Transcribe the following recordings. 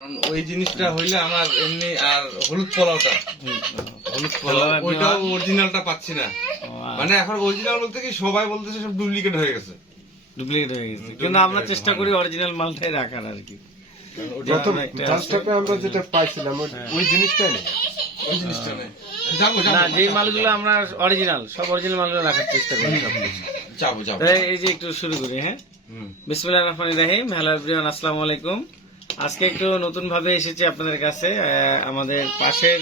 ওই জিনিসটা হইলে আমার এমনি আর হলুদ পোলাওটা ওইটাও অরিজিনালটা পাচ্ছি না। মানে এখন অরিজিনাল বলতে কি সবাই বলতেছে সব ডুপ্লিকেট হয়ে গেছে। কিন্তু আমরা চেষ্টা করি অরিজিনাল মালটাই রাখার আর কি। প্রথম জাস্টপে আমরা যেটা পাইছিলাম ওই জিনিসটা নেই, ওই জিনিসটা নেই। না, যেই মালগুলো আমরা অরিজিনাল, সব অরিজিনাল মালগুলো রাখার চেষ্টা করি। যাবো এই যে একটু শুরু করি। হ্যাঁ, বিসমিল্লাহির রহমানির রহিম। হ্যালো এভরিওয়ান, আসসালামু আলাইকুম। আজকে একটু নতুন ভাবে এসেছি আপনাদের কাছে। আমাদের পাশের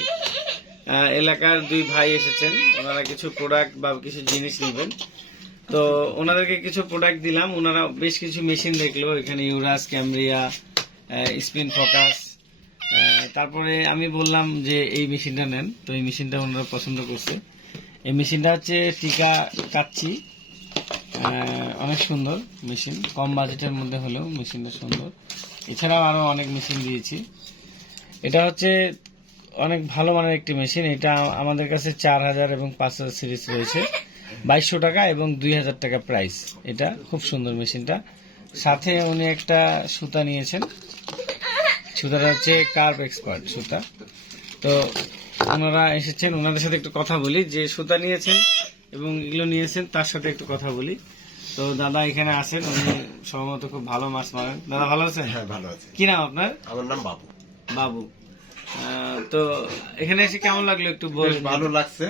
এলাকার দুই ভাই এসেছেন, ওনারা কিছু প্রোডাক্ট বা কিছু জিনিস নেবেন। তো ওনাদেরকে কিছু প্রোডাক্ট দিলাম, ওনারা বেশ কিছু মেশিন দেখলো, এখানে ইউরাস, ক্যামরিয়া, স্পিন ফোকাস। তারপরে আমি বললাম যে এই মেশিনটা নেন, তো এই মেশিনটা ওনারা পছন্দ করছে। এই মেশিনটা হচ্ছে টিকা কাচ্চি, অনেক সুন্দর মেশিন, কম বাজেটের মধ্যে হলেও মেশিনটা সুন্দর। এছাড়াও আরো অনেক মেশিন দিয়েছি। এটা হচ্ছে অনেক ভালো মানের একটি মেশিন। এটা আমাদের কাছে 4000 এবং 5000 সিরিজ রয়েছে, 2200 টাকা এবং 2000 টাকা প্রাইস। এটা খুব সুন্দর মেশিনটা। সাথে উনি একটা সুতা নিয়েছেন, সুতাটা হচ্ছে কার্ভ এক্সপার্ট সুতা। তো ওনারা এসেছেন, ওনাদের সাথে একটু কথা বলি, যে সুতা নিয়েছেন এবং এগুলো নিয়েছেন তার সাথে একটু কথা বলি। তো দাদা এখানে আছেন, উনি সম্ভবত খুব ভালো মাছ মারেন। দাদা ভালো আছেন? হ্যাঁ ভালো আছে। কি নাম আপনার? আমার নাম বাবু। বাবু। তো এখানে এসে কেমন লাগলো একটু বেশ বলুন। ভালো লাগছে,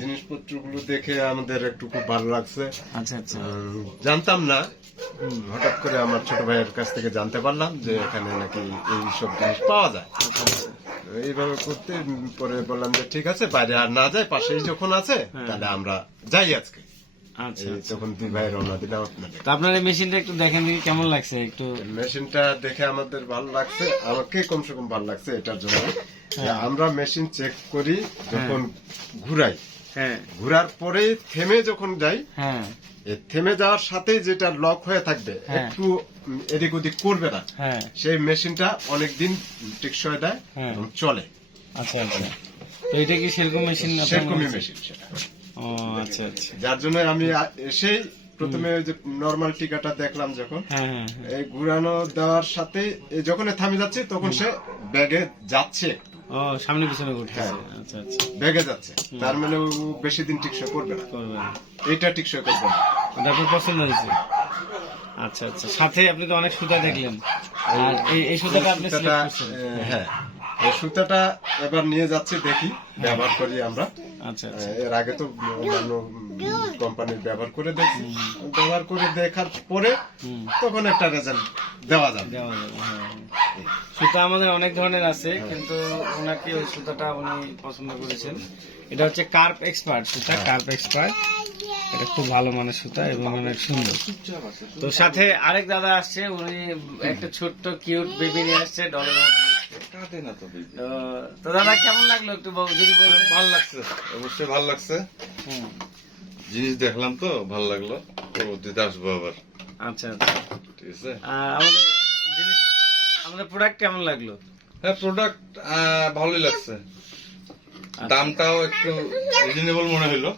জিনিসপত্র গুলো দেখে আমাদের একটু খুব ভালো লাগছে। আচ্ছা আচ্ছা। জানতাম না, হঠাৎ করে আমার ছোট ভাইয়ের কাছ থেকে জানতে পারলাম যে এখানে নাকি এই সব জিনিস পাওয়া যায়। এইভাবে করতে পরে বললাম যে ঠিক আছে, বাইরে আর না যায়, পাশেই যখন আছে তাহলে আমরা যাই আজকে। আচ্ছা এই তখন দুই ভাই রওনা দিলাম আপনাদের। তো আপনার এই মেশিনটা একটু দেখেন দেখি কেমন লাগছে একটু। মেশিনটা দেখে আমাদের ভালো লাগছে, আমাকে কমসে কম ভালো লাগছে এটার জন্য যে আমরা মেশিন চেক করি যখন ঘুরাই, হ্যাঁ ঘুরার পরে থেমে যখন যাই, হ্যাঁ থেমে যাওয়ার সাথে যেটা লক হয়ে থাকবে, একটু এদিক ওদিক করবে না, হ্যাঁ। সেই মেশিনটা অনেকদিন টেকসই দেয় এবং চলে। আচ্ছা আচ্ছা। তো এটা কি সেরকম মেশিন? সেরকমই মেশিন সেটা। ও আচ্ছা আচ্ছা। যার জন্য আমি এসেই প্রথমে ওই যে নর্মাল টিকাটা দেখলাম, যখন হ্যাঁ হ্যাঁ এই ঘুরানো দেওয়ার সাথে যখন থামে যাচ্ছে তখন সে ব্যাগে যাচ্ছে একটু। ও সামনে পিছনে ঘুরতেছে। আচ্ছা আচ্ছা। ব্যাগে যাচ্ছে, তার মানে ও বেশি দিন টিকসই করবে না, করবে না। এইটা টিকসই করবে না। এটা আপনার পছন্দ হয়েছে? আচ্ছা আচ্ছা। সাথে আপনি তো অনেক সুতা দেখলেন, আর এই সুতাটা আপনি সিলেক্ট করছেন? হ্যাঁ, এই সুতাটা এবার নিয়ে যাচ্ছে, দেখি ব্যবহার করি আমরা। আচ্ছা আচ্ছা। এর আগে তো অন্যান্য কোম্পানির ব্যবহার করে দেখি, ব্যবহার করে দেখার পরে তখন একটা রেজাল্ট দেওয়া যাবে। দেওয়া যাবে, হ্যাঁ। সুতা আমাদের অনেক ধরনের আছে, কিন্তু ওনাকে ওই সুতাটা উনি পছন্দ করেছেন। এটা হচ্ছে কার্ভ এক্সপার্ট সুতা, কার্ভ এক্সপার্ট। এটা খুব ভালো মানের সুতা এবং অনেক সুন্দর। তো সাথে আরেক দাদা আসছে, উনি একটা ছোট্ট কিউট বেবি নিয়ে আসছে, ডলের মতো দেখতে। তো দাদা কেমন লাগলো একটু যদি বলেন। ভালো লাগছে, অবশ্যই ভালো লাগছে। জিনিস দেখলাম তো ভালো লাগলো, পরবর্তীতে আসবো আবার। আচ্ছা আচ্ছা, ঠিক আছে। আমাদের জিনিস, আমাদের প্রোডাক্ট কেমন লাগলো? হ্যাঁ, প্রোডাক্ট ভালোই লাগছে। দামটাও একটু রিজনেবল মনে হলো।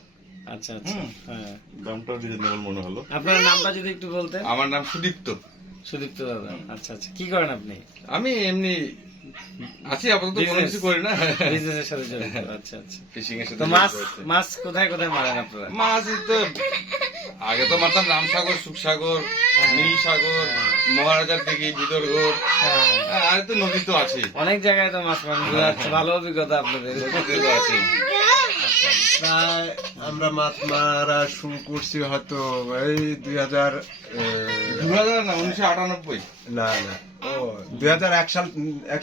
আচ্ছা আচ্ছা, হ্যাঁ, দামটাও রিজনেবল মনে হলো। আপনার নামটা যদি একটু বলতেন। আমার নাম সুদীপ্ত। সুদীপ্ত দাদা। আচ্ছা আচ্ছা। কি করেন আপনি? আমি এমনি আছি, আপাতত কোনো কিছু করি না। বিজনেসের সাথে জড়িত। আচ্ছা আচ্ছা। ফিশিং এর সাথে। তো মাছ মাছ কোথায় কোথায় মারেন আপনারা? মাছ তো আগে তো মারতাম রামসাগর, সুখসাগর, নীলসাগর, মহারাজার দিঘি, বিদরগড়, আর তো নদী তো আছে, অনেক জায়গায় তো মাছ মারেন, বোঝা যাচ্ছে। ভালো অভিজ্ঞতা আপনাদের। নদী তো আছে। প্রায় আমরা মাছ মারা শুরু করছি হয়তো এই 2000 না 1998। না না, ও 2001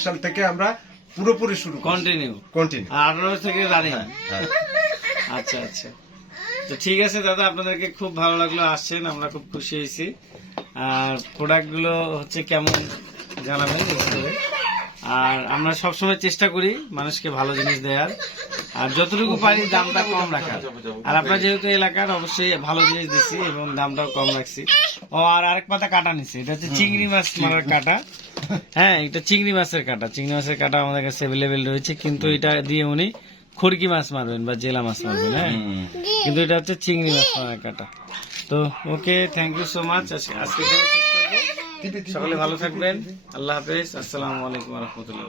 সাল থেকে আমরা পুরোপুরি শুরু কন্টিনিউ 18 থেকে রানিং। আচ্ছা আচ্ছা। তো ঠিক আছে দাদা, আপনাদেরকে খুব ভালো লাগলো, আসছেন, আমরা খুব খুশি হয়েছি। আর প্রোডাক্ট গুলো হচ্ছে কেমন জানাবেন। আর আমরা সবসময় চেষ্টা করি মানুষকে ভালো জিনিস দেওয়ার, আর যতটুকু পারি দামটা কম রাখার। আর আপনার যেহেতু এলাকার, অবশ্যই ভালো জিনিস দিচ্ছি এবং দামটাও কম রাখছি। ও আর আরেক পাতা কাটা নিচ্ছে, এটা হচ্ছে চিংড়ি মাছ মারার কাটা। হ্যাঁ, এটা চিংড়ি মাছের কাটা। চিংড়ি মাছের কাটা আমাদের কাছে অ্যাভেলেবেল রয়েছে, কিন্তু এটা দিয়ে উনি খড়কি মাছ মারবেন বা জেলা মাছ মারবেন। হ্যাঁ, কিন্তু এটা হচ্ছে চিংড়ি মাছ মারার কাটা। তো ওকে, থ্যাংক ইউ সো মাচ। আজকে শেষ করবো। সকলে ভালো থাকবেন। আল্লাহ হাফেজ। আসসালামু আলাইকুম রহমতুল্লাহ।